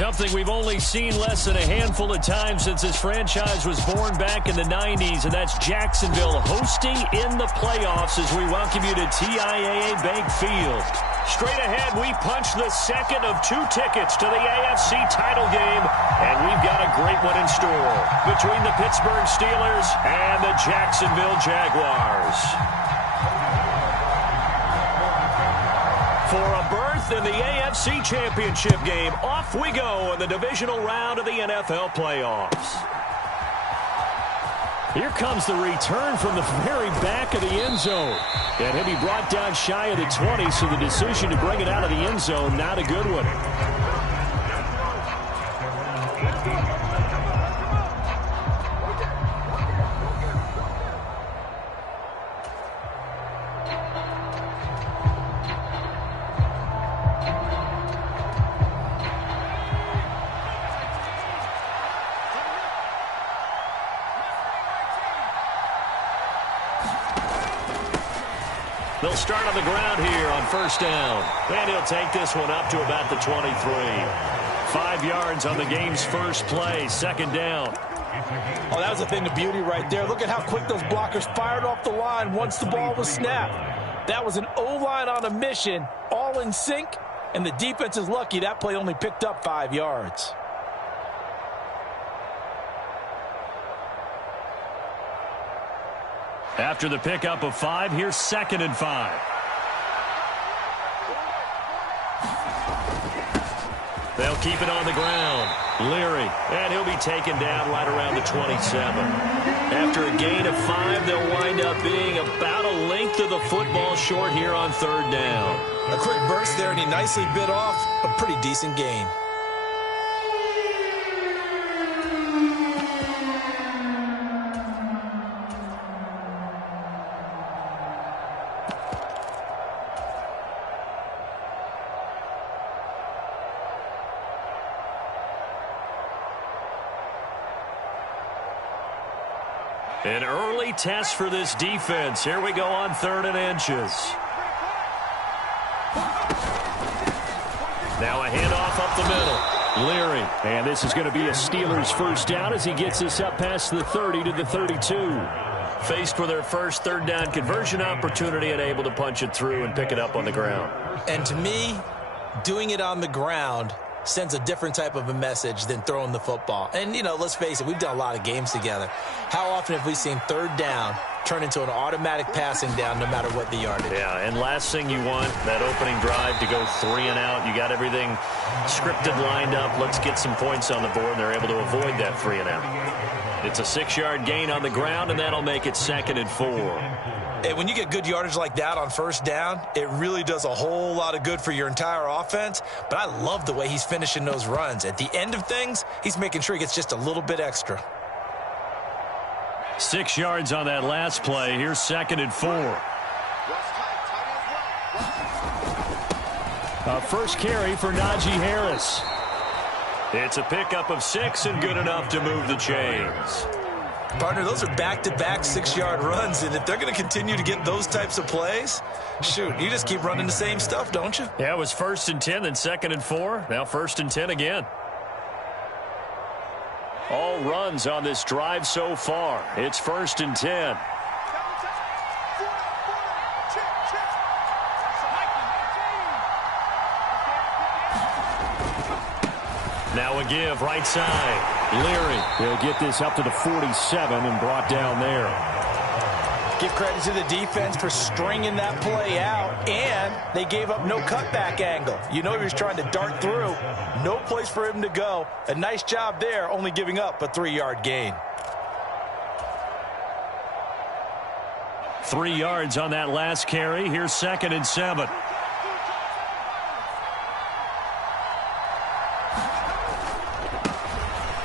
Something we've only seen less than a handful of times since this franchise was born back in the 90s, and that's Jacksonville hosting in the playoffs as we welcome you to TIAA Bank Field. Straight ahead, we punch the second of 2 tickets to the AFC title game, and we've got a great one in store between the Pittsburgh Steelers and the Jacksonville Jaguars. For a berth in the AFC Championship game, off we go in the divisional round of the NFL playoffs. Here comes the return from the very back of the end zone. And he'll be brought down shy of the 20, so the decision to bring it out of the end zone, not a good one. They'll start on the ground here on first down. And he'll take this one up to about the 23. 5 yards on the game's first play, second down. Oh, that was a thing of beauty right there. Look at how quick those blockers fired off the line once the ball was snapped. That was an O-line on a mission, all in sync, and the defense is lucky that play only picked up 5 yards. After the pickup of 5, here's 2nd and 5. They'll keep it on the ground. Leary, and he'll be taken down right around the 27. After a gain of 5, they'll wind up being about a length of the football short here on 3rd down. A quick burst there, and he nicely bit off a pretty decent gain. An early test for this defense. Here we go on 3rd and inches. Now a handoff up the middle. Leary. And this is going to be a Steelers first down as he gets this up past the 30 to the 32. Faced with their first 3rd down conversion opportunity and able to punch it through and pick it up on the ground. And to me, doing it on the ground sends a different type of a message than throwing the football. And, you know, let's face it, we've done a lot of games together. How often have we seen 3rd down turn into an automatic passing down no matter what the yardage? Yeah, and last thing you want, that opening drive to go 3 and out. You got everything scripted, lined up. Let's get some points on the board, and they're able to avoid that 3 and out. It's a 6-yard gain on the ground, and that'll make it 2nd and 4. And when you get good yardage like that on first down, it really does a whole lot of good for your entire offense. But I love the way he's finishing those runs. At the end of things, he's making sure he gets just a little bit extra. 6 yards on that last play. Here's 2nd and 4. First carry for Najee Harris. It's a pickup of 6 and good enough to move the chains. Partner, those are back-to-back 6-yard runs, and if they're going to continue to get those types of plays, shoot, you just keep running the same stuff, don't you? Yeah, it was 1st and 10, then 2nd and 4. Now 1st and 10 again. All runs on this drive so far. It's 1st and 10. Now a give right side. Leary. He'll get this up to the 47 and brought down there. Give credit to the defense for stringing that play out, and they gave up no cutback angle. You know he was trying to dart through. No place for him to go. A nice job there, only giving up a 3-yard gain. 3 yards on that last carry. Here's 2nd and 7.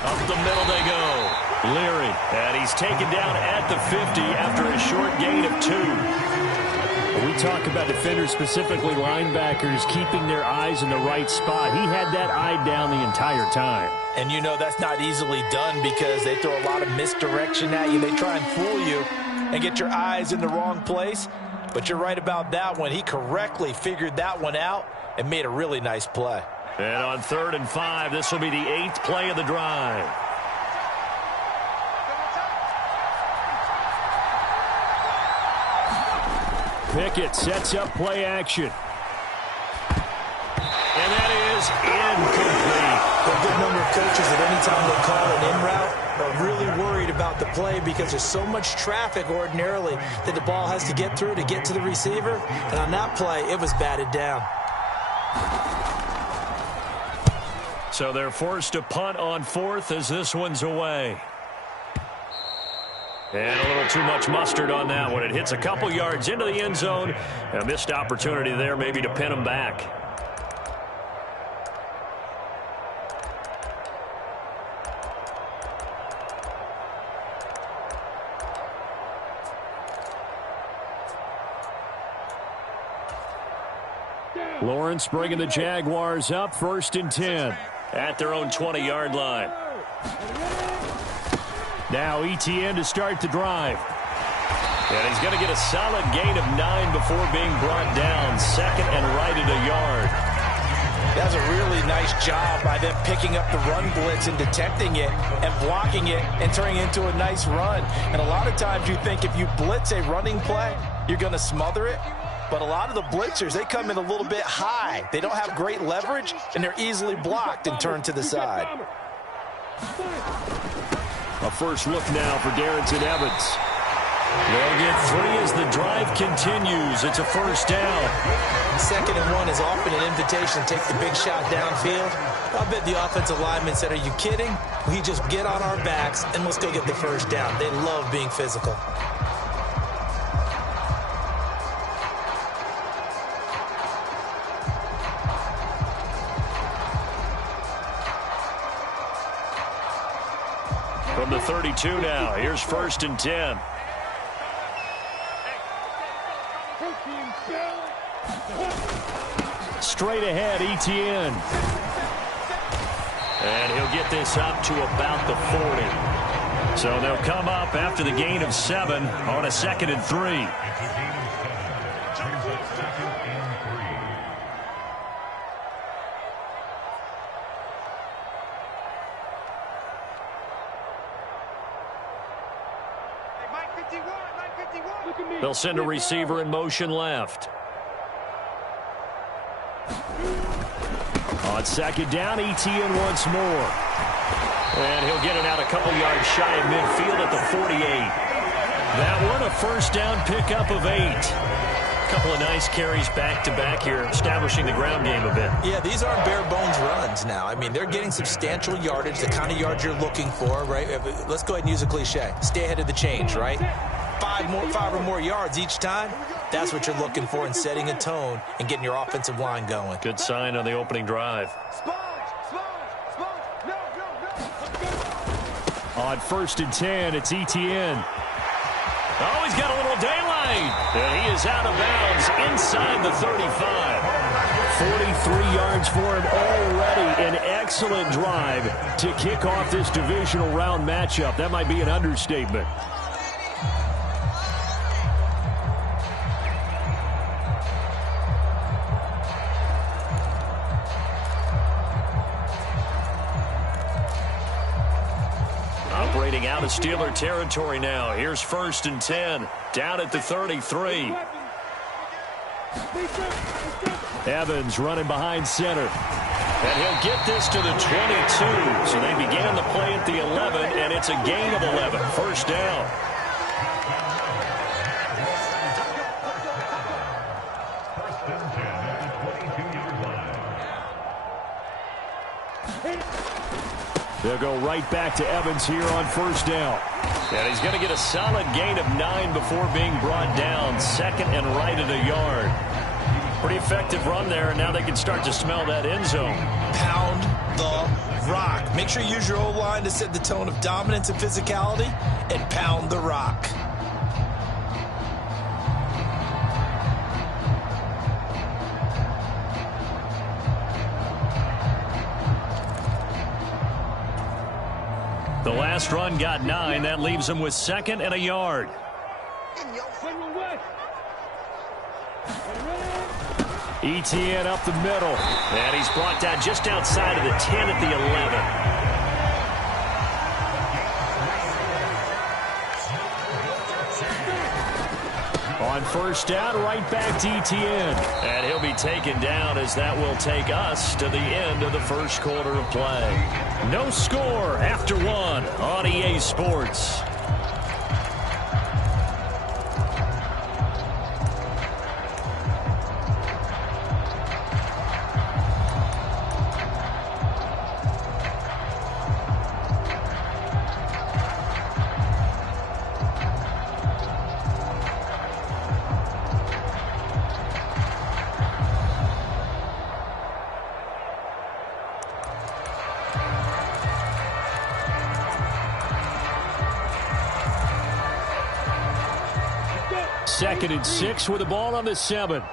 Up the middle they go. Leary. And he's taken down at the 50 after a short gain of 2. We talk about defenders, specifically linebackers, keeping their eyes in the right spot. He had that eye down the entire time. And you know that's not easily done because they throw a lot of misdirection at you. They try and fool you and get your eyes in the wrong place. But you're right about that one. He correctly figured that one out and made a really nice play. And on 3rd and 5, this will be the 8th play of the drive. Pickett sets up play action. And that is incomplete. A good number of coaches at any time they call an in route are really worried about the play because there's so much traffic ordinarily that the ball has to get through to get to the receiver. And on that play, it was batted down. So they're forced to punt on 4th as this one's away. And a little too much mustard on that one. It hits a couple yards into the end zone. A missed opportunity there maybe to pin them back. Lawrence bringing the Jaguars up 1st and 10 at their own 20-yard line. Now Etienne to start the drive. And he's going to get a solid gain of 9 before being brought down. 2nd and right at a yard. That's a really nice job by them picking up the run blitz and detecting it and blocking it and turning it into a nice run. And a lot of times you think if you blitz a running play, you're going to smother it. But a lot of the blitzers, they come in a little bit high. They don't have great leverage, and they're easily blocked and turned to the side. A first look now for Darrington Evans. They'll get 3 as the drive continues. It's a 1st down. 2nd and 1 is often an invitation to take the big shot downfield. I bet the offensive lineman said, are you kidding? We just get on our backs and let's go get the 1st down. They love being physical. From the 32 now, here's 1st and 10. Straight ahead, Etienne. And he'll get this up to about the 40. So they'll come up after the gain of 7 on a 2nd and 3. They'll send a receiver in motion left. On 2nd down, Etienne once more. And he'll get it out a couple yards shy of midfield at the 48. That one a 1st down pickup of 8. A couple of nice carries back-to-back here, establishing the ground game a bit. Yeah, these aren't bare-bones runs now. I mean, they're getting substantial yardage, the kind of yards you're looking for, right? Let's go ahead and use a cliche. Stay ahead of the change, right? 5 or more yards each time. That's what you're looking for in setting a tone and getting your offensive line going. Good sign on the opening drive. On 1st and 10, it's Etienne. Oh, he's got a little daylight. And he is out of bounds inside the 35. 43 yards for him already. An excellent drive to kick off this divisional round matchup. That might be an understatement. Operating out of Steeler territory now. Here's 1st and 10. Down at the 33. Evans running behind center. And he'll get this to the 22. So they began the play at the 11, and it's a gain of 11. 1st down. They'll go right back to Evans here on 1st down. And he's going to get a solid gain of 9 before being brought down. 2nd and right at a yard. Pretty effective run there, and now they can start to smell that end zone. Pound the rock. Make sure you use your O-line to set the tone of dominance and physicality, and pound the rock. The last run got 9. That leaves him with 2nd and a yard. Etienne up the middle. And he's brought down just outside of the 10 at the 11. On first down, right back to Etienne. And he'll be taken down as that will take us to the end of the first quarter of play. No score after one on EA Sports. Second and 6 with the ball on the 7.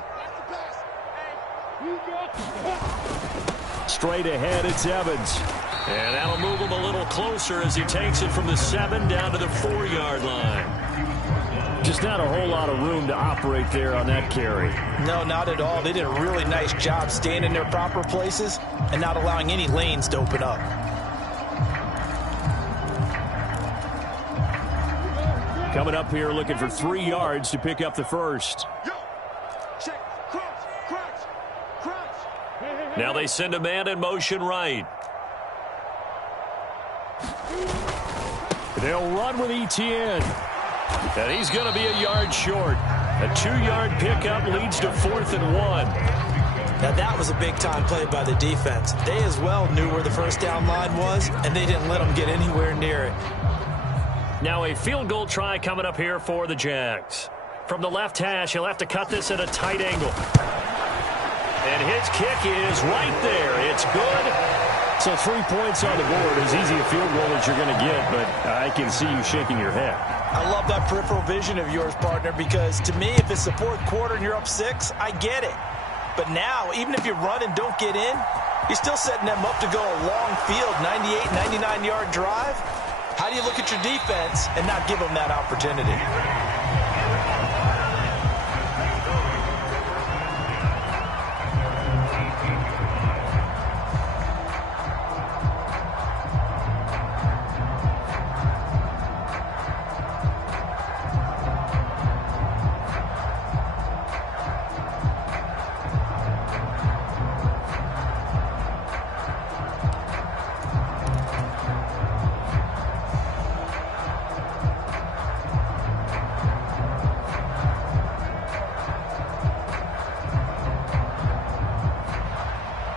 Straight ahead, it's Evans. And that'll move him a little closer as he takes it from the 7 down to the 4-yard line. Just not a whole lot of room to operate there on that carry. No, not at all. They did a really nice job staying in their proper places and not allowing any lanes to open up. Coming up here looking for 3 yards to pick up the first. Now they send a man in motion right. They'll run with Etienne. And he's going to be a yard short. A 2-yard pickup leads to 4th and 1. Now that was a big-time play by the defense. They as well knew where the first down line was, and they didn't let them get anywhere near it. Now a field goal try coming up here for the Jags. From the left hash, he'll have to cut this at a tight angle. And his kick is right there. It's good. So 3 points on the board. As easy a field goal as you're going to get, but I can see you shaking your head. I love that peripheral vision of yours, partner, because to me, if it's the 4th quarter and you're up 6, I get it. But now, even if you run and don't get in, you're still setting them up to go a long field, 98, 99-yard drive. How do you look at your defense and not give them that opportunity?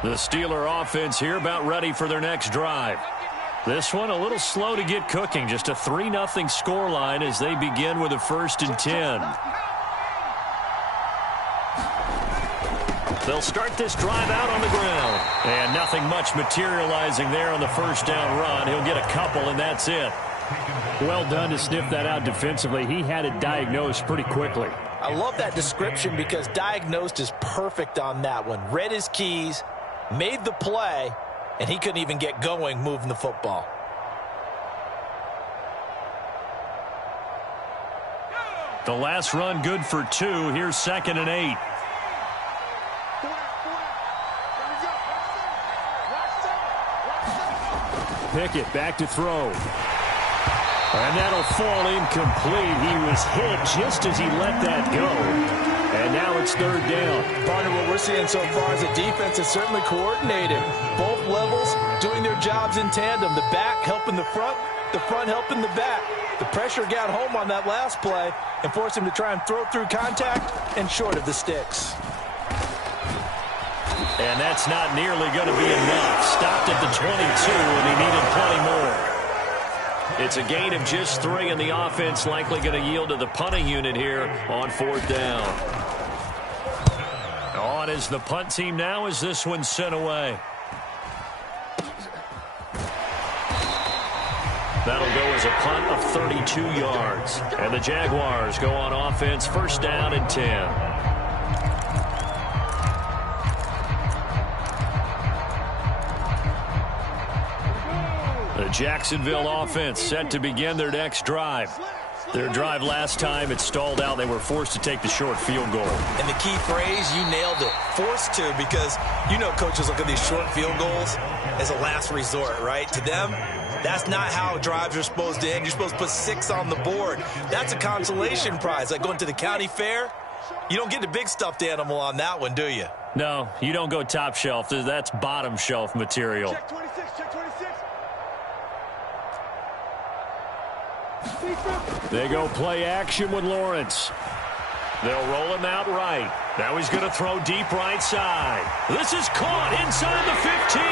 The Steeler offense here about ready for their next drive. This one a little slow to get cooking. Just a 3-0 scoreline as they begin with a 1st and 10. They'll start this drive out on the ground. And nothing much materializing there on the first down run. He'll get a couple, and that's it. Well done to sniff that out defensively. He had it diagnosed pretty quickly. I love that description because diagnosed is perfect on that one. Read his keys, made the play, and he couldn't even get going moving the football. The last run good for 2. Here's 2nd and 8. Pickett back to throw. And that'll fall incomplete. He was hit just as he let that go. And now it's 3rd down. Partner, what we're seeing so far is a defense that's certainly coordinated. Both levels doing their jobs in tandem. The back helping the front helping the back. The pressure got home on that last play and forced him to try and throw through contact and short of the sticks. And that's not nearly going to be enough. Stopped at the 22, and he needed plenty more. It's a gain of just 3, and the offense likely going to yield to the punting unit here on 4th down. On is the punt team now as this one's sent away. That'll go as a punt of 32 yards. And the Jaguars go on offense, 1st down and 10. The Jacksonville offense set to begin their next drive. Their drive last time, it stalled out. They were forced to take the short field goal. And the key phrase, you nailed it, forced to, because you know coaches look at these short field goals as a last resort, right? To them, that's not how drives are supposed to end. You're supposed to put 6 on the board. That's a consolation prize. Like going to the county fair, you don't get the big stuffed animal on that one, do you? No, you don't go top shelf. That's bottom shelf material. Check 26, check 26. They go play action with Lawrence. They'll roll him out right. Now he's going to throw deep right side. This is caught inside the 15.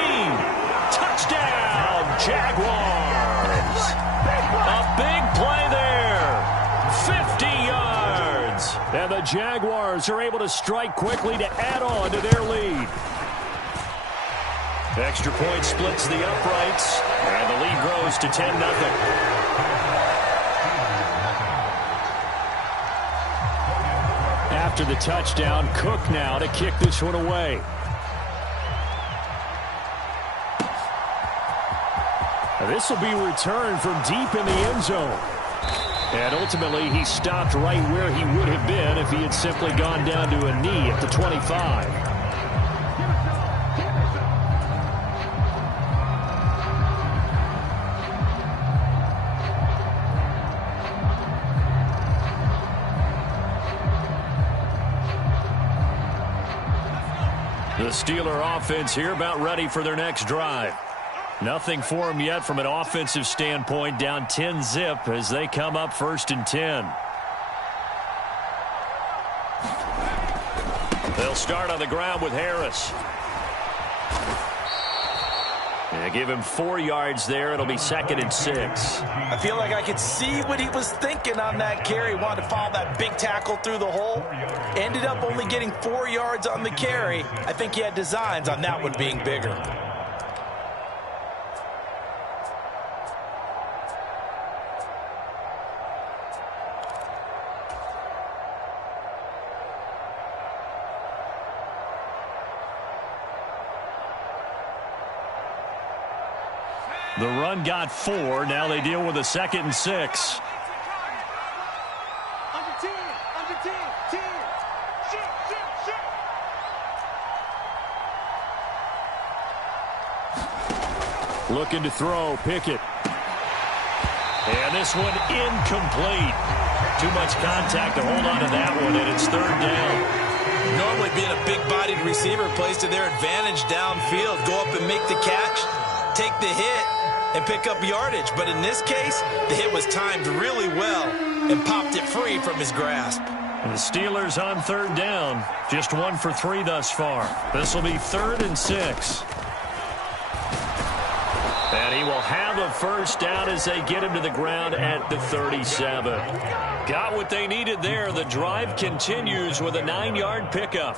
Touchdown, Jaguars. A big play there. 50 yards. And the Jaguars are able to strike quickly to add on to their lead. Extra point splits the uprights, and the lead grows to 10-0. After the touchdown, Cook now to kick this one away. This will be returned from deep in the end zone. And ultimately, he stopped right where he would have been if he had simply gone down to a knee at the 25. The Steeler offense here about ready for their next drive. Nothing for them yet from an offensive standpoint, down 10-zip as they come up 1st and 10. They'll start on the ground with Harris. They give him 4 yards there. It'll be 2nd and 6. I feel like I could see what he was thinking on that carry. Wanted to follow that big tackle through the hole. Ended up only getting 4 yards on the carry. I think he had designs on that one being bigger. The run got 4. Now they deal with a 2nd and 6. Under 10, under 10, 10. Shit. Looking to throw, Pickett. And this one incomplete. Too much contact to hold on to that one, and it's 3rd down. Normally being a big-bodied receiver plays to their advantage downfield. Go up and make the catch, take the hit, and pick up yardage. But in this case, the hit was timed really well and popped it free from his grasp. The Steelers on 3rd down. Just 1 for 3 thus far. This will be 3rd and 6. And he will have a 1st down as they get him to the ground at the 37. Got what they needed there. The drive continues with a 9-yard pickup.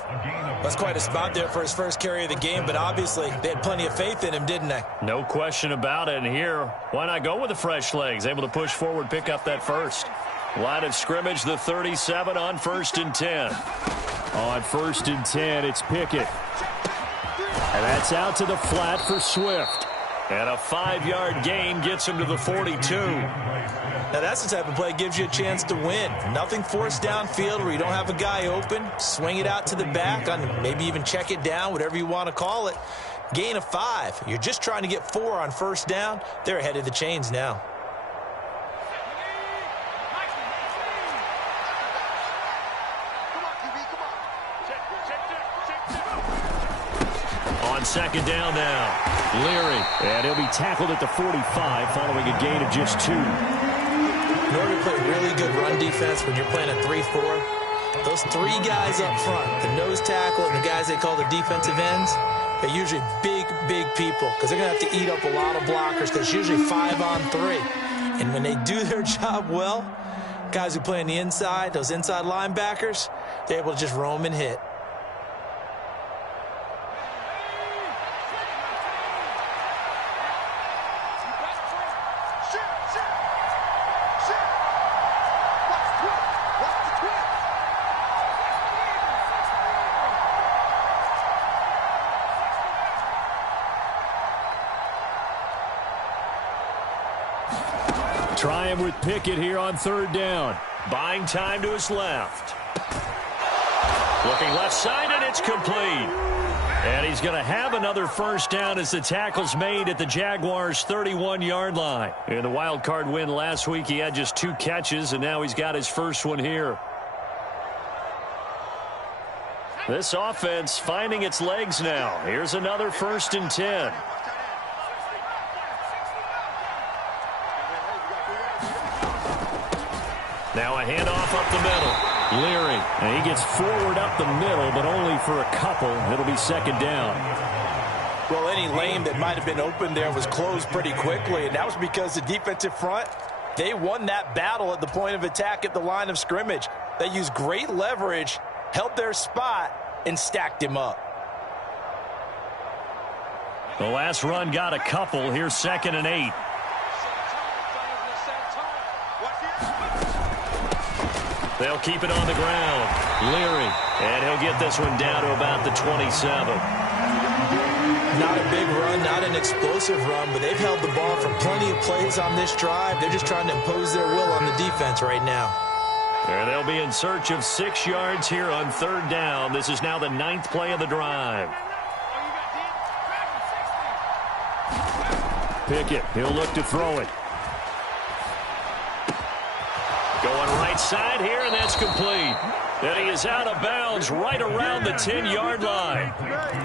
That's quite a spot there for his first carry of the game, but obviously they had plenty of faith in him, didn't they? No question about it. And here, why not go with the fresh legs? Able to push forward, pick up that 1st. Line of scrimmage, the 37 on 1st and 10. On 1st and 10, it's Pickett. And that's out to the flat for Swift. And a 5-yard gain gets him to the 42. Now that's the type of play that gives you a chance to win. Nothing forced downfield where you don't have a guy open. Swing it out to the back, on maybe even check it down, whatever you want to call it. Gain of 5. You're just trying to get 4 on 1st down. They're ahead of the chains now. On 2nd down now, Leary. And he'll be tackled at the 45 following a gain of just 2. In order to play really good run defense when you're playing a 3-4, those 3 guys up front, the nose tackle and the guys they call the defensive ends, they're usually big people because they're going to have to eat up a lot of blockers because it's usually 5 on 3. And when they do their job well, guys who play on the inside, those inside linebackers, they're able to just roam and hit. try him with Pickett here on third down. Buying time to his left. Looking left side, and it's complete. And he's going to have another first down as the tackle's made at the Jaguars' 31-yard line. In the wild card win last week, he had just 2 catches, and now he's got his first one here. This offense finding its legs now. Here's another 1st and 10. Now a handoff up the middle. Leary, and he gets forward up the middle, but only for a couple. It'll be 2nd down. Well, any lane that might have been open there was closed pretty quickly, and that was because the defensive front, they won that battle at the point of attack at the line of scrimmage. They used great leverage, held their spot, and stacked him up. The last run got a couple. Here's 2nd and 8. They'll keep it on the ground. Leary, and he'll get this one down to about the 27. Not a big run, not an explosive run, but they've held the ball for plenty of plays on this drive. They're just trying to impose their will on the defense right now. And they'll be in search of 6 yards here on 3rd down. This is now the 9th play of the drive. Pickett, he'll look to throw it. Going right side here, and that's complete. And he is out of bounds right around the 10-yard line.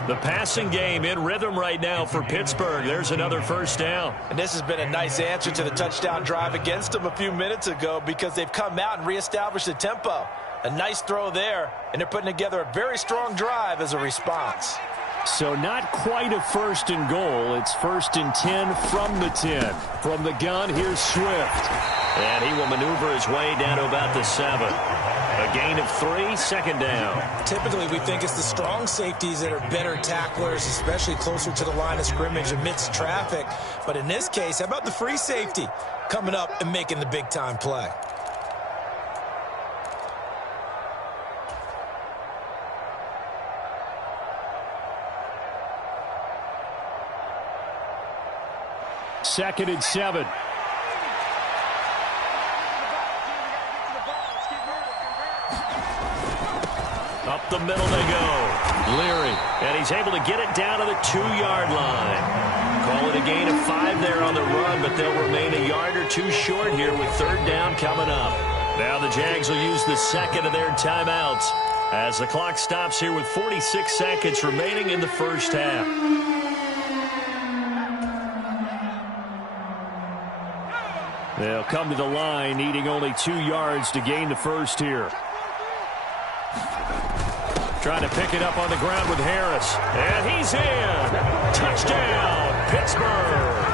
The passing game in rhythm right now for Pittsburgh. There's another 1st down. And this has been a nice answer to the touchdown drive against them a few minutes ago because they've come out and reestablished the tempo. A nice throw there, and they're putting together a very strong drive as a response. So not quite a 1st and goal. It's 1st and 10 from the 10. From the gun, here's Swift. And he will maneuver his way down to about the 7. A gain of 3, 2nd down. Typically, we think it's the strong safeties that are better tacklers, especially closer to the line of scrimmage amidst traffic. But in this case, how about the free safety coming up and making the big-time play? Second and 7. Up the middle they go. Leary, and he's able to get it down to the 2-yard line. Call it a gain of 5 there on the run, but they'll remain a yard or 2 short here with 3rd down coming up. Now the Jags will use the 2nd of their timeouts as the clock stops here with 46 seconds remaining in the 1st half. They'll come to the line, needing only 2 yards to gain the 1st here. Trying to pick it up on the ground with Harris. And he's in. Touchdown, Pittsburgh.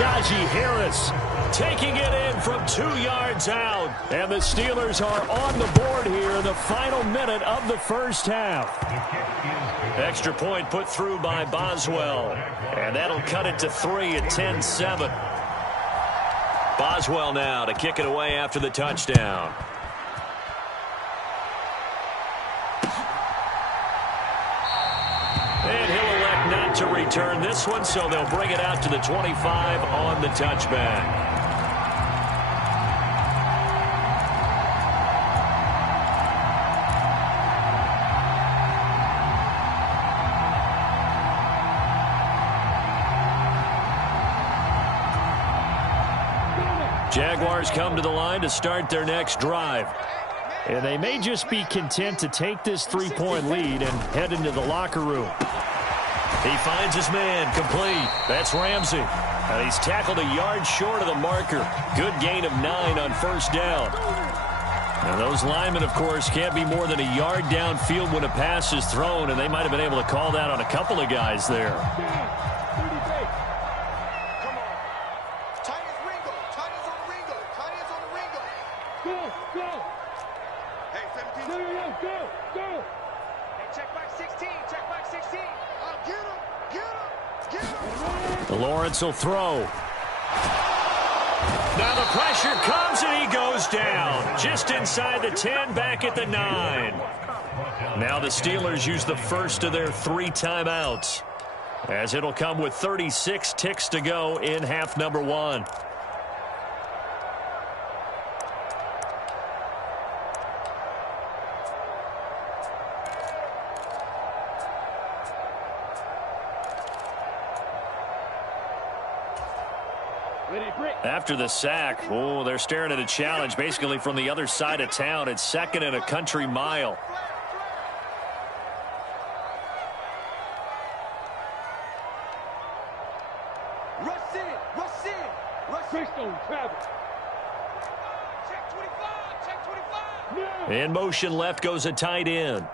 Najee Harris taking it in from 2 yards out. And the Steelers are on the board here in the final minute of the 1st half. Extra point put through by Boswell. And that'll cut it to 3 at 10-7. Boswell now to kick it away after the touchdown. And he'll elect not to return this one, so they'll bring it out to the 25 on the touchback. Jaguars come to the line to start their next drive. And they may just be content to take this 3-point lead and head into the locker room. He finds his man, complete. That's Ramsey. And he's tackled a yard short of the marker. Good gain of 9 on 1st down. And those linemen, of course, can't be more than a yard downfield when a pass is thrown, and they might have been able to call that on a couple of guys there. Lawrence will throw. Now the pressure comes and he goes down. Just inside the 10, back at the 9. Now the Steelers use the first of their 3 timeouts, as it'll come with 36 ticks to go in half number 1. After the sack, they're staring at a challenge basically from the other side of town. It's second and a country mile. In motion left goes a tight end.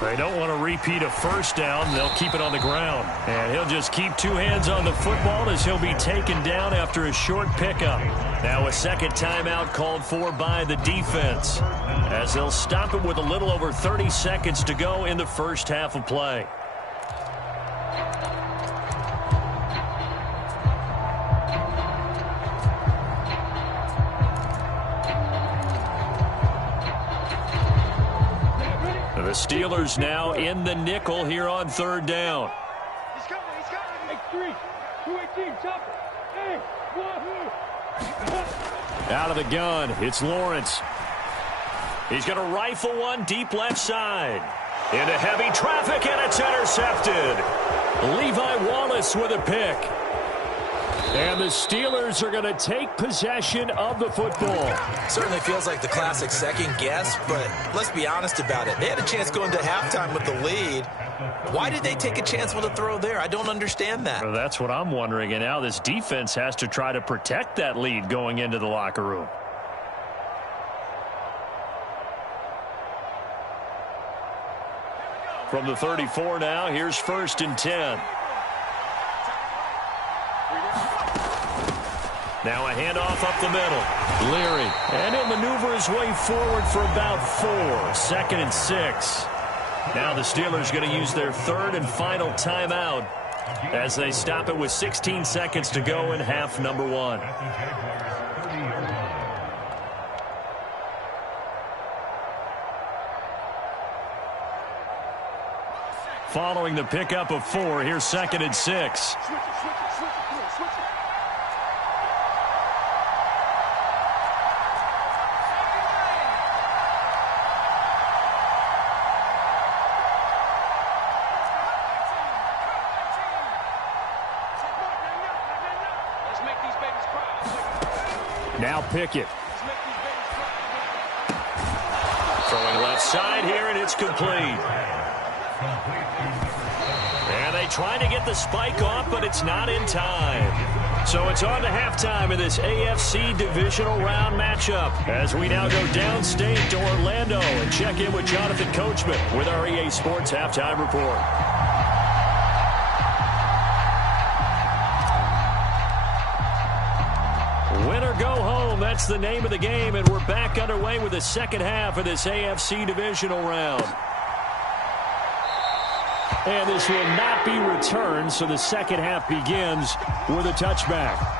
They don't want to repeat a first down. They'll keep it on the ground. And he'll just keep two hands on the football as he'll be taken down after a short pickup. Now a second timeout called for by the defense, as they'll stop it with a little over 30 seconds to go in the first half of play. The Steelers now in the nickel here on third down. He's coming. X3, 218, chopper. Hey, out of the gun, it's Lawrence. He's going to rifle one deep left side. Into heavy traffic, and it's intercepted. Levi Wallace with a pick. And the Steelers are going to take possession of the football. Certainly feels like the classic second guess, but let's be honest about it. They had a chance going to halftime with the lead. Why did they take a chance with a throw there? I don't understand that. Well, that's what I'm wondering. And now this defense has to try to protect that lead going into the locker room. From the 34 now, here's 1st and 10. Now a handoff up the middle. Leary. And he'll maneuver his way forward for about 4. 2nd and 6. Now the Steelers going to use their third and final timeout as they stop it with 16 seconds to go in half number 1. Following the pickup of 4, here's 2nd and 6. Now Pickett. Throwing left side here, and it's complete. And they try to get the spike off, but it's not in time. So it's on to halftime in this AFC divisional round matchup as we now go downstate to Orlando and check in with Jonathan Coachman with our EA Sports Halftime Report. Win or go home, that's the name of the game, and we're back underway with the second half of this AFC divisional round. And this will not be returned, so the second half begins with a touchback.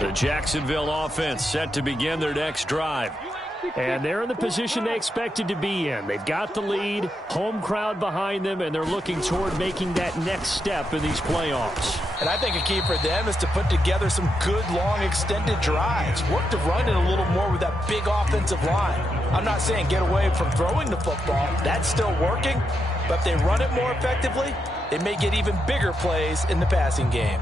The Jacksonville offense set to begin their next drive. And they're in the position they expected to be in. They've got the lead, home crowd behind them, and they're looking toward making that next step in these playoffs. And I think a key for them is to put together some good, long, extended drives. Work to run it a little more with that big offensive line. I'm not saying get away from throwing the football. That's still working. But if they run it more effectively, they may get even bigger plays in the passing game.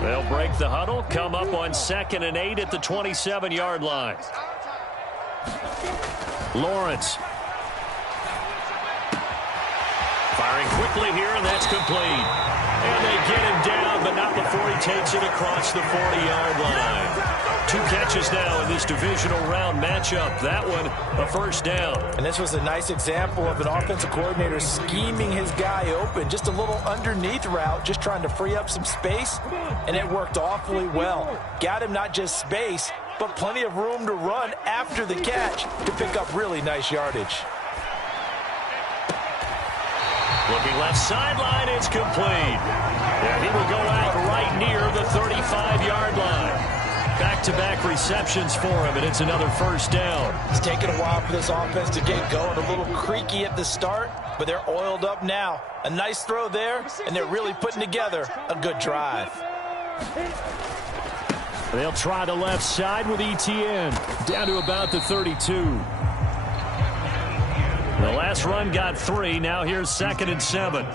They'll break the huddle, come up on 2nd and 8 at the 27-yard line. Lawrence. Firing quickly here, and that's complete. And they get him down, but not before he takes it across the 40-yard line. 2 catches now in this divisional round matchup. That one, a first down. And this was a nice example of an offensive coordinator scheming his guy open. Just a little underneath route, just trying to free up some space, and it worked awfully well. Got him not just space, but plenty of room to run after the catch to pick up really nice yardage. Looking left sideline, it's complete. And he will go out right near the 35-yard line. Back-to-back receptions for him, and it's another first down. It's taken a while for this offense to get going. A little creaky at the start, but they're oiled up now. A nice throw there, and they're really putting together a good drive. They'll try the left side with ETN, down to about the 32. The last run got 3. Now here's 2nd and 7.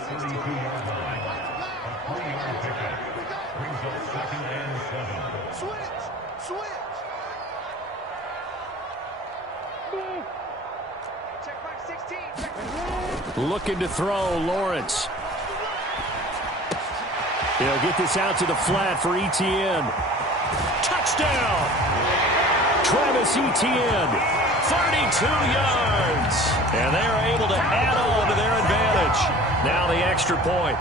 Looking to throw, Lawrence. He'll get this out to the flat for ETN. Touchdown! Travis Etienne, 32 yards. And they are able to add on to their advantage. Now the extra point.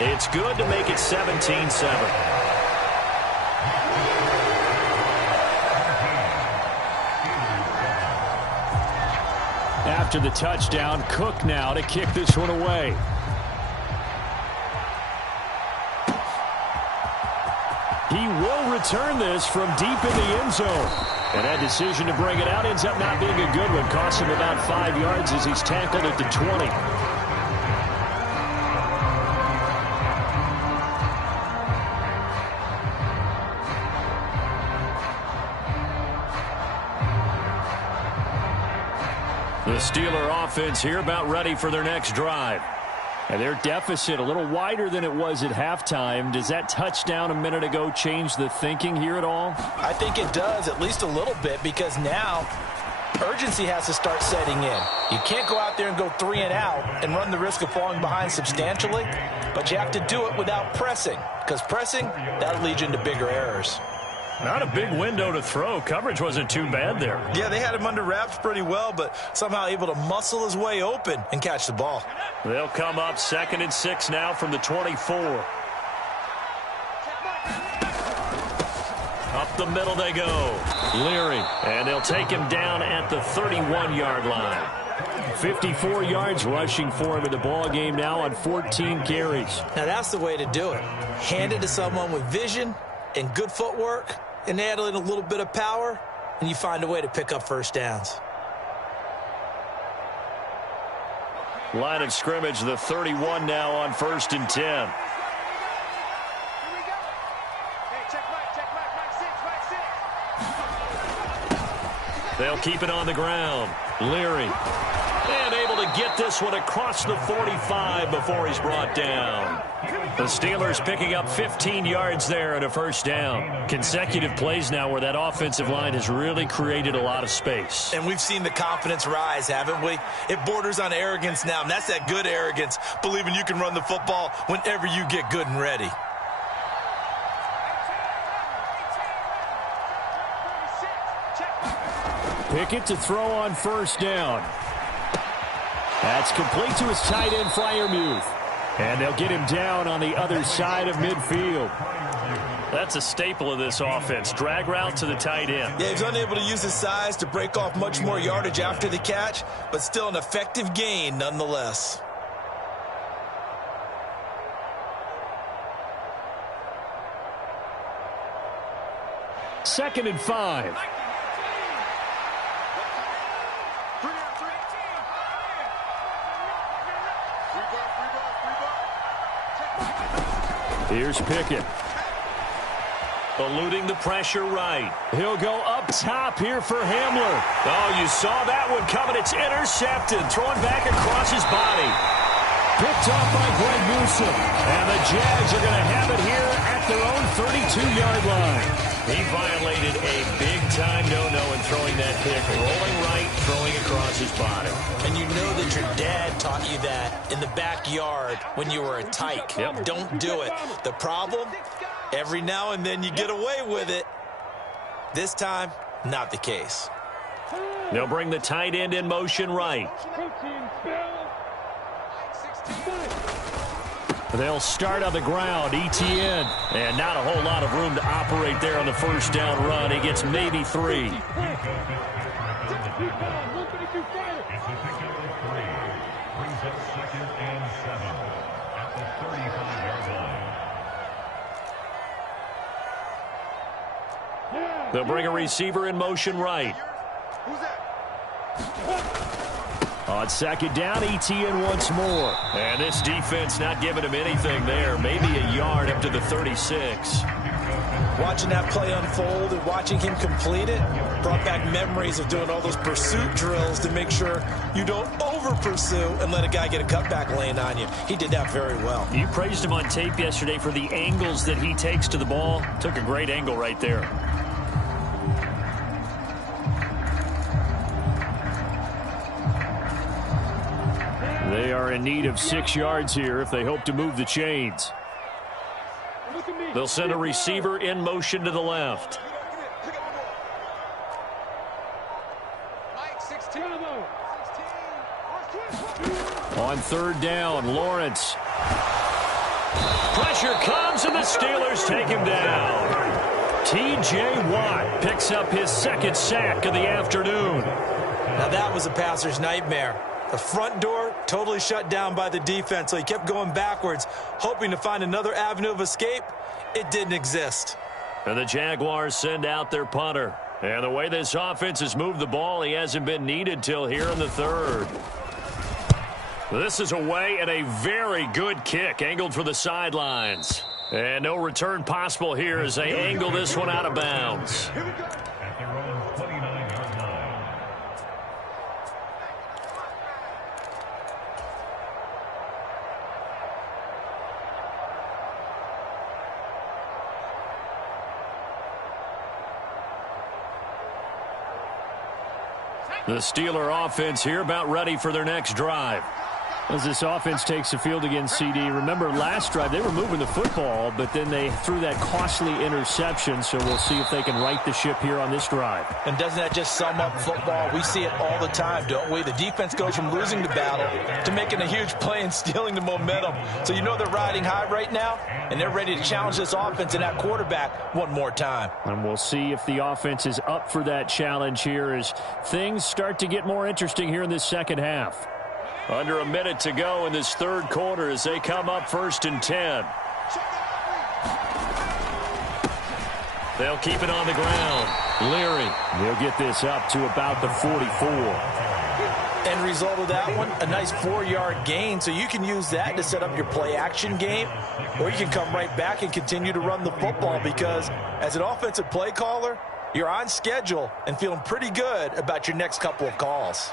It's good to make it 17-7. After the touchdown, Cook now to kick this one away. He will return this from deep in the end zone. And that decision to bring it out ends up not being a good one. Costs him about 5 yards as he's tackled at the 20. The Steeler offense here about ready for their next drive. And their deficit a little wider than it was at halftime. Does that touchdown a minute ago change the thinking here at all? I think it does, at least a little bit, because now urgency has to start setting in. You can't go out there and go 3 and out and run the risk of falling behind substantially, but you have to do it without pressing, because pressing, that'll lead you into bigger errors. Not a big window to throw. Coverage wasn't too bad there. Yeah, they had him under wraps pretty well, but somehow able to muscle his way open and catch the ball. They'll come up 2nd and 6 now from the 24. Up the middle they go. Leary, and they'll take him down at the 31-yard line. 54 yards rushing for him in the ball game now on 14 carries. Now that's the way to do it. Hand it to someone with vision and good footwork, and add in a little bit of power, and you find a way to pick up first downs. Line of scrimmage, the 31 now on 1st and 10. They'll keep it on the ground. Leary. And able to get this one across the 45 before he's brought down. The Steelers picking up 15 yards there and a first down. Consecutive plays now where that offensive line has really created a lot of space. And we've seen the confidence rise, haven't we? It borders on arrogance now, and that's that good arrogance, believing you can run the football whenever you get good and ready. Pickett to throw on first down. That's complete to his tight end, Freiermuth. And they'll get him down on the other side of midfield. That's a staple of this offense. Drag route to the tight end. Yeah, he's unable to use his size to break off much more yardage after the catch, but still an effective gain nonetheless. Second and 5. Here's Pickett. Eluding the pressure right. He'll go up top here for Hamler. Oh, you saw that one coming. It's intercepted. Thrown back across his body. Picked off by Greg Newsome. And the Jags are going to have it here at their own 32-yard line. He violated a big-time no-no in throwing that pick. Rolling right, throwing across his body. And you know that your dad taught you that in the backyard when you were a tyke. Yep. Don't do it. The problem, every now and then you get away with it. This time, not the case. They'll bring the tight end in motion right. They'll start on the ground. Etienne. And not a whole lot of room to operate there on the first down run. He gets maybe 3. They'll bring a receiver in motion right. On second down, Etienne once more. And this defense not giving him anything there. Maybe a yard up to the 36. Watching that play unfold and watching him complete it brought back memories of doing all those pursuit drills to make sure you don't over-pursue and let a guy get a cutback lane on you. He did that very well. You praised him on tape yesterday for the angles that he takes to the ball. Took a great angle right there. They are in need of 6 yards here if they hope to move the chains. They'll send a receiver in motion to the left. On third down, Lawrence. Pressure comes and the Steelers take him down. T.J. Watt picks up his second sack of the afternoon. Now that was a passer's nightmare. The front door totally shut down by the defense, so he kept going backwards, hoping to find another avenue of escape. It didn't exist. And the Jaguars send out their punter. And the way this offense has moved the ball, he hasn't been needed till here in the third. This is away and a very good kick, angled for the sidelines. And no return possible here as they angle this one out of bounds. The Steeler offense here about ready for their next drive. As this offense takes the field against CD, remember last drive they were moving the football, but then they threw that costly interception, so we'll see if they can right the ship here on this drive. And doesn't that just sum up football? We see it all the time, don't we? The defense goes from losing the battle to making a huge play and stealing the momentum. So you know they're riding high right now, and they're ready to challenge this offense and that quarterback one more time. And we'll see if the offense is up for that challenge here as things start to get more interesting here in this second half. Under a minute to go in this third quarter as they come up 1st and 10. They'll keep it on the ground. Leary will get this up to about the 44. End result of that one, a nice 4-yard gain, so you can use that to set up your play-action game, or you can come right back and continue to run the football because as an offensive play caller, you're on schedule and feeling pretty good about your next couple of calls.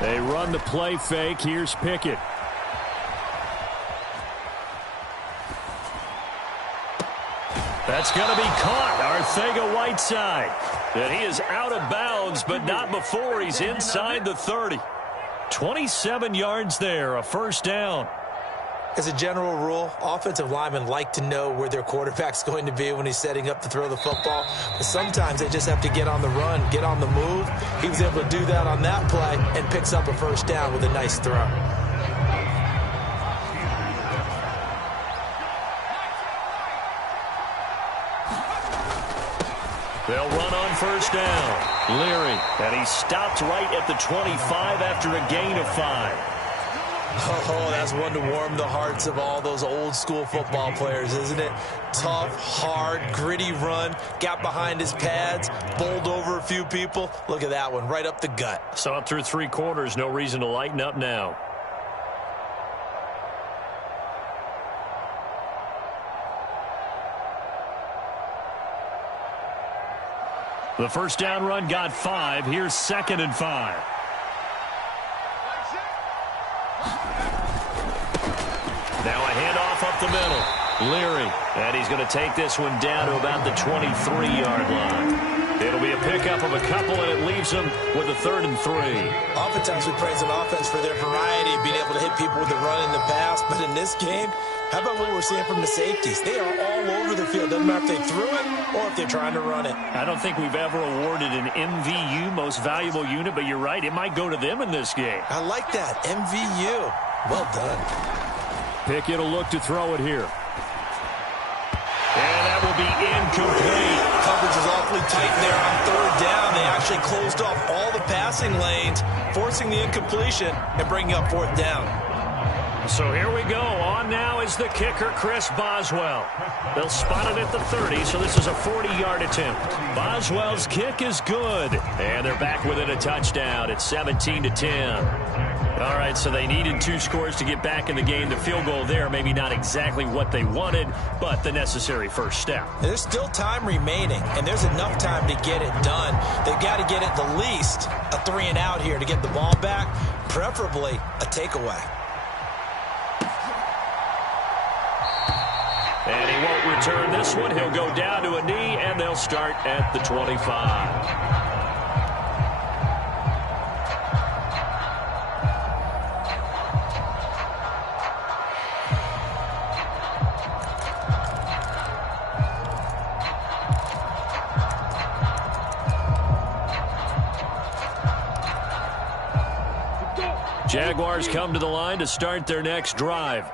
They run the play fake. Here's Pickett. That's going to be caught. Arcega-Whiteside. And he is out of bounds, but not before he's inside the 30. 27 yards there, a first down. As a general rule, offensive linemen like to know where their quarterback's going to be when he's setting up to throw the football. But sometimes they just have to get on the run, get on the move. He was able to do that on that play and picks up a first down with a nice throw. They'll run on first down. Leary, and he stopped right at the 25 after a gain of 5. Oh, that's one to warm the hearts of all those old school football players, isn't it? Tough, hard, gritty run, got behind his pads, bowled over a few people. Look at that one, right up the gut. Saw it through 3 quarters, no reason to lighten up now. The first down run got 5. Here's 2nd and 5. Now a handoff up the middle. Leary, and he's going to take this one down to about the 23-yard line. It'll be a pickup of a couple, and it leaves them with a 3rd and 3. Oftentimes we praise an offense for their variety of being able to hit people with the run and the pass, but in this game, how about what we're seeing from the safeties? They are all over the field. Doesn't matter if they threw it or if they're trying to run it. I don't think we've ever awarded an MVU, most valuable unit, but you're right. It might go to them in this game. I like that. MVU. Well done. Pickett will look to throw it here. And that will be incomplete. Coverage is awfully tight there on 3rd down. They actually closed off all the passing lanes, forcing the incompletion and bringing up 4th down. So here we go. On now is the kicker, Chris Boswell. They'll spot it at the 30, so this is a 40-yard attempt. Boswell's kick is good. And they're back within a touchdown. It's 17-10. All right, so they needed 2 scores to get back in the game. The field goal there, maybe not exactly what they wanted, but the necessary first step. There's still time remaining, and there's enough time to get it done. They've got to get at the least a 3-and-out here to get the ball back, preferably a takeaway. And he won't return this one. He'll go down to a knee, and they'll start at the 25. Jaguars come to the line to start their next drive.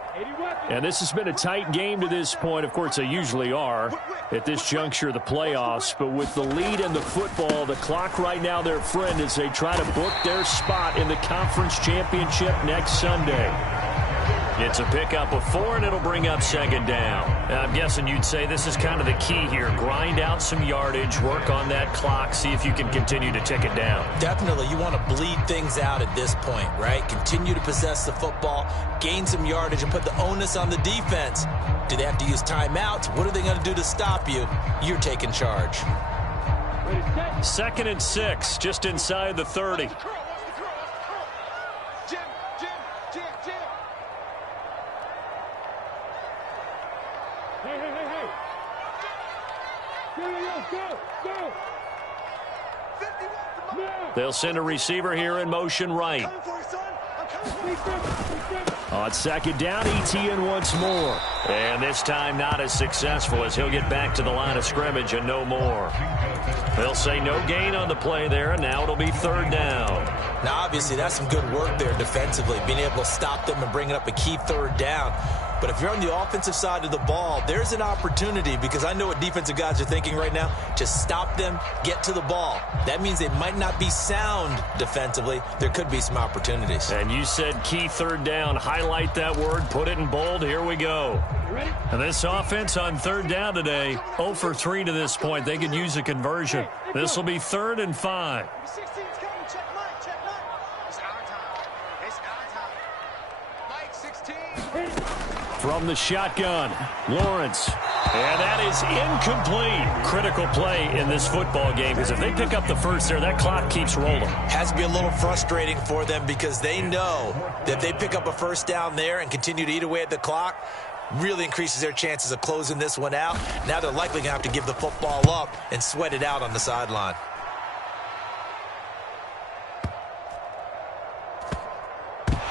And this has been a tight game to this point. Of course, they usually are at this juncture of the playoffs. But with the lead and the football, the clock right now their friend as they try to book their spot in the conference championship next Sunday. It's a pickup of 4, and it'll bring up 2nd down. I'm guessing you'd say this is kind of the key here. Grind out some yardage, work on that clock, see if you can continue to tick it down. Definitely. You want to bleed things out at this point, right? Continue to possess the football, gain some yardage, and put the onus on the defense. Do they have to use timeouts? What are they going to do to stop you? You're taking charge. 2nd and 6, just inside the 30. They'll send a receiver here in motion right. On 2nd down, Etienne once more. And this time not as successful as he'll get back to the line of scrimmage and no more. They'll say no gain on the play there, and now it'll be 3rd down. Now, obviously, that's some good work there defensively, being able to stop them and bringing up a key 3rd down. But if you're on the offensive side of the ball, there's an opportunity, because I know what defensive guys are thinking right now. Just stop them, get to the ball. That means they might not be sound defensively. There could be some opportunities. And you said key 3rd down. Highlight that word, put it in bold. Here we go. And this offense on 3rd down today, 0 for 3 to this point. They could use a conversion. This will be 3rd and 5. From the shotgun, Lawrence. And that is incomplete. Critical play in this football game, because if they pick up the first there, that clock keeps rolling. Has to be a little frustrating for them, because they know that if they pick up a first down there and continue to eat away at the clock, really increases their chances of closing this one out. Now they're likely going to have to give the football up and sweat it out on the sideline.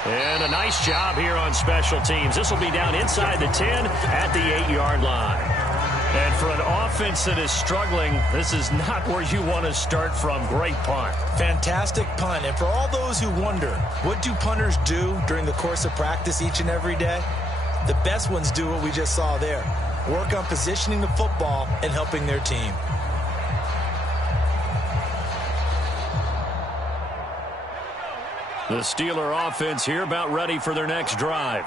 And a nice job here on special teams. This will be down inside the 10 at the 8-yard line. And for an offense that is struggling, this is not where you want to start from. Great punt. Fantastic punt. And for all those who wonder, what do punters do during the course of practice each and every day? The best ones do what we just saw there. Work on positioning the football and helping their team. The Steeler offense here about ready for their next drive.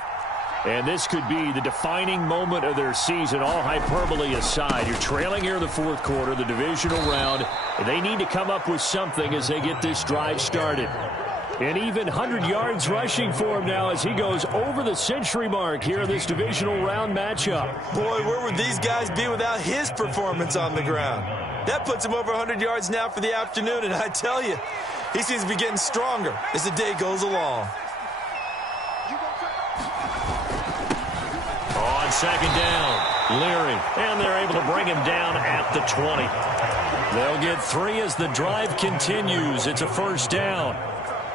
And this could be the defining moment of their season, all hyperbole aside. You're trailing here in the fourth quarter, the divisional round. They need to come up with something as they get this drive started. And even 100 yards rushing for him now as he goes over the century mark here in this divisional round matchup. Boy, where would these guys be without his performance on the ground? That puts him over 100 yards now for the afternoon, and I tell you, he seems to be getting stronger as the day goes along. On second down, Leary, and they're able to bring him down at the 20. They'll get 3 as the drive continues. It's a first down.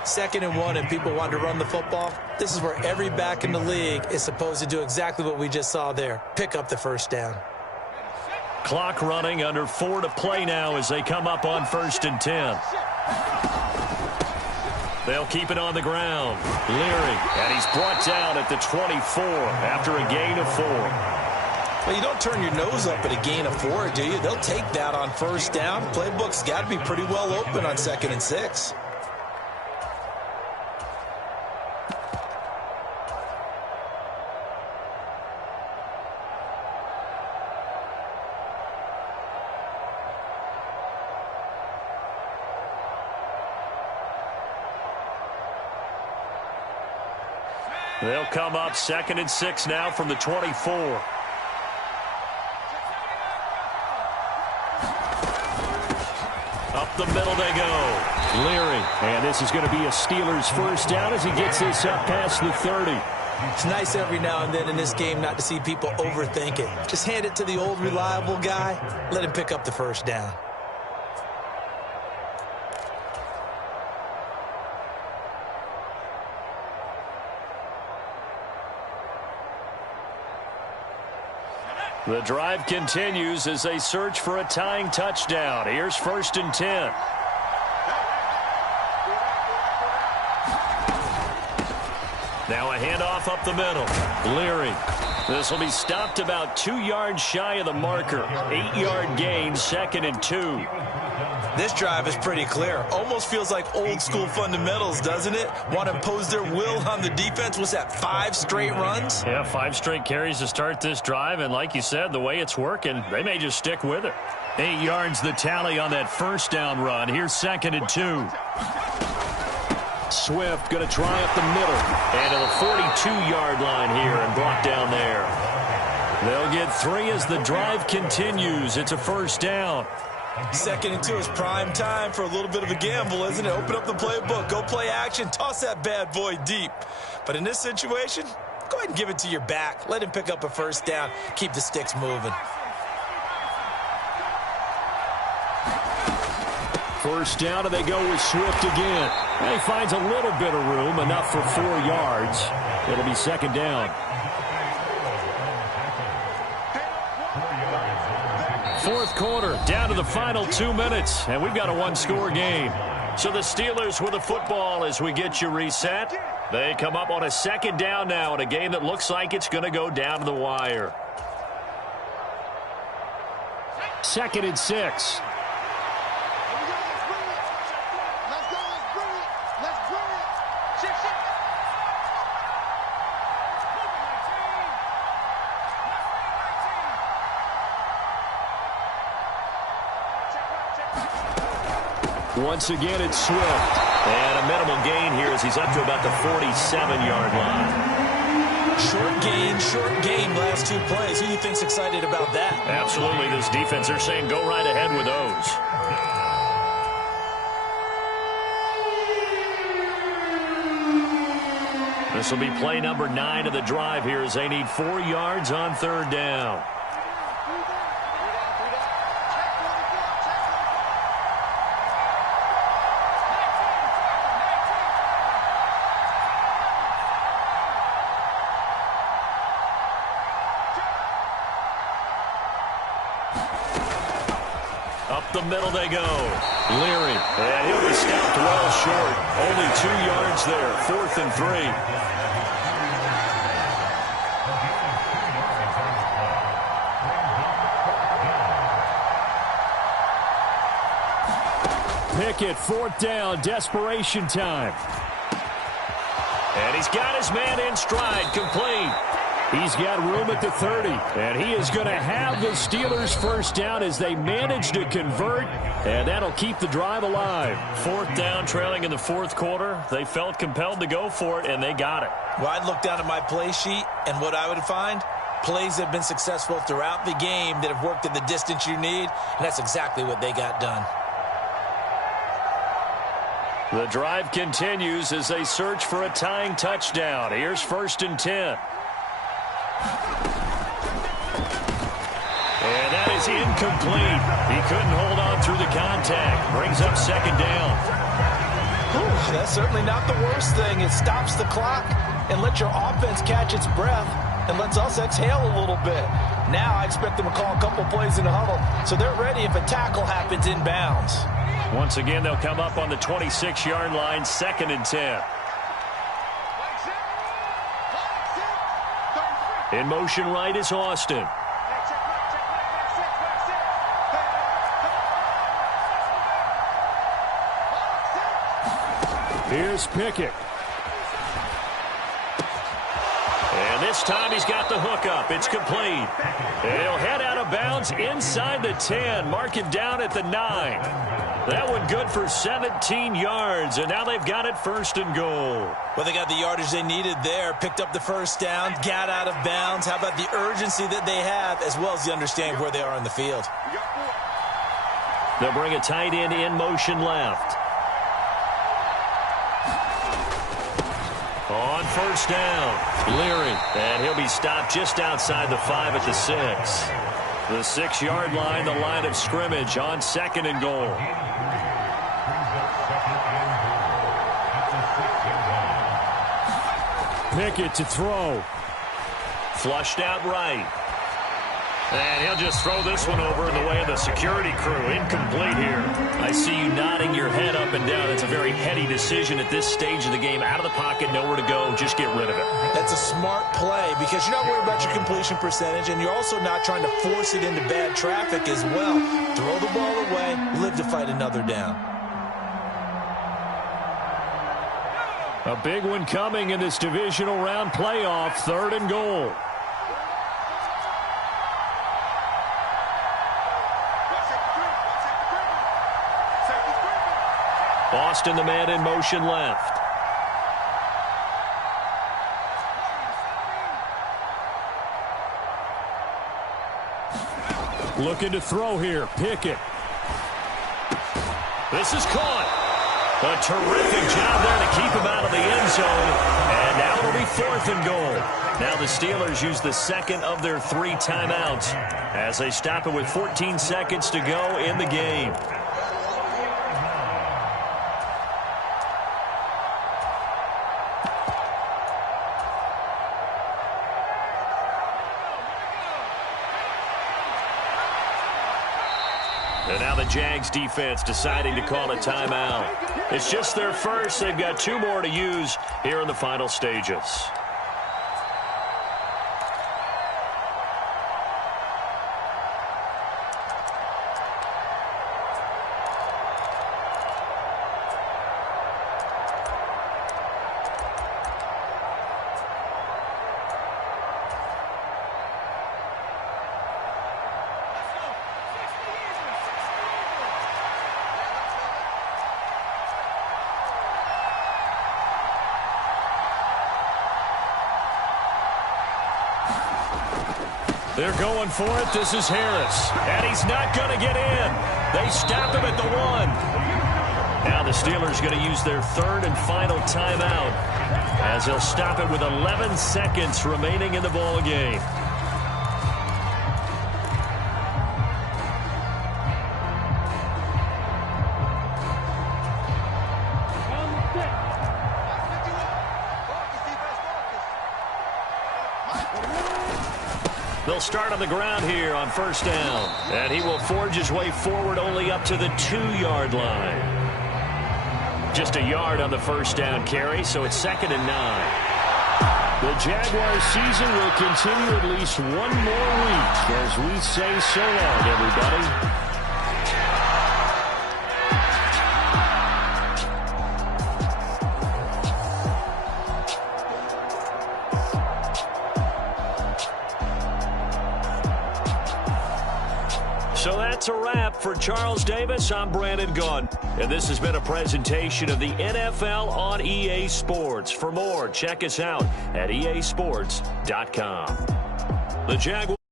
2nd and 1, and people want to run the football. This is where every back in the league is supposed to do exactly what we just saw there. Pick up the first down. Clock running, under 4 to play now as they come up on 1st and 10. They'll keep it on the ground. Leary, and he's brought down at the 24 after a gain of 4. Well, you don't turn your nose up at a gain of 4, do you? They'll take that on first down. Playbook's got to be pretty well open on 2nd and 6. They'll come up 2nd and 6 now from the 24. Up the middle they go. Leary, and this is going to be a Steelers first down as he gets this up past the 30. It's nice every now and then in this game not to see people overthink it. Just hand it to the old reliable guy. Let him pick up the first down. The drive continues as they search for a tying touchdown. Here's 1st and 10. Now a handoff up the middle. Leary. This will be stopped about 2 yards shy of the marker. 8-yard gain, 2nd and 2. This drive is pretty clear. Almost feels like old school fundamentals, doesn't it? Want to impose their will on the defense. Was that 5 straight runs? Yeah, 5 straight carries to start this drive. And like you said, the way it's working, they may just stick with it. 8 yards the tally on that first down run. Here's 2nd and 2. Swift going to try up the middle. And to the 42-yard line here and brought down there. They'll get 3 as the drive continues. It's a first down. 2nd and 2 is prime time for a little bit of a gamble, isn't it? Open up the playbook, go play action, toss that bad boy deep. But in this situation, go ahead and give it to your back. Let him pick up a first down. Keep the sticks moving. First down, and they go with Swift again. And he finds a little bit of room, enough for 4 yards. It'll be 2nd down. 4th quarter, down to the final 2 minutes, and we've got a 1-score game. So the Steelers with the football as we get you reset. They come up on a 2nd down now in a game that looks like it's going to go down to the wire. 2nd and 6. Once again, it's Swift. And a minimal gain here as he's up to about the 47-yard line. Short game, last 2 plays. Who do you think's excited about that? Absolutely, this defense, they're saying go right ahead with those. This will be play number 9 of the drive here as they need 4 yards on 3rd down. Up the middle they go. Leary. And he'll be stopped well short. Only 2 yards there. 4th and 3. Pickett, 4th down. Desperation time. And he's got his man in stride, complete. He's got room at the 30, and he is going to have the Steelers first down as they manage to convert, and that'll keep the drive alive. Fourth down, trailing in the fourth quarter. They felt compelled to go for it, and they got it. Well, I'd look down at my play sheet, and what I would find, plays have been successful throughout the game that have worked in the distance you need, and that's exactly what they got done. The drive continues as they search for a tying touchdown. Here's 1st and 10. And that is incomplete. He couldn't hold on through the contact. Brings up 2nd down. Ooh, that's certainly not the worst thing. It stops the clock and lets your offense catch its breath and lets us exhale a little bit. Now I expect them to call a couple plays in the huddle so they're ready if a tackle happens inbounds. Once again, they'll come up on the 26-yard line, 2nd and 10. In motion right is Austin. Here's Pickett. And this time he's got the hook up. It's complete. And he'll head out of bounds inside the 10. Mark him down at the 9. That one good for 17 yards, and now they've got it 1st and goal. Well, they got the yardage they needed there, picked up the first down, got out of bounds. How about the urgency that they have, as well as the understanding of where they are on the field? They'll bring a tight end in motion left. On 1st down, Leary. And he'll be stopped just outside the 5 at the 6. The 6-yard line, the line of scrimmage on 2nd and goal. Pickett to throw. Flushed out right. And he'll just throw this one over in the way of the security crew. Incomplete here. I see you nodding your head up and down. It's a very heady decision at this stage of the game. Out of the pocket, nowhere to go. Just get rid of it. That's a smart play because you're not worried about your completion percentage, and you're also not trying to force it into bad traffic as well. Throw the ball away, live to fight another down. A big one coming in this divisional round playoff. 3rd and goal. Austin, the man in motion left. Looking to throw here. Pickett. This is caught. A terrific job there to keep him out of the end zone. And now it'll be 4th and goal. Now the Steelers use the 2nd of their 3 timeouts as they stop it with 14 seconds to go in the game. And now the Jags defense deciding to call a timeout. It's just their first. They've got 2 more to use here in the final stages. They're going for it. This is Harris. And he's not going to get in. They stop him at the 1. Now the Steelers going to use their 3rd and final timeout as they'll stop it with 11 seconds remaining in the ball game. They'll start on the ground here on 1st down. And he will forge his way forward only up to the 2-yard line. Just a yard on the 1st down carry, so it's 2nd and 9. The Jaguars season will continue at least 1 more week as we say so long, everybody. That's a wrap. For Charles Davis, I'm Brandon Gunn. And this has been a presentation of the NFL on EA Sports. For more, check us out at easports.com. The Jaguars.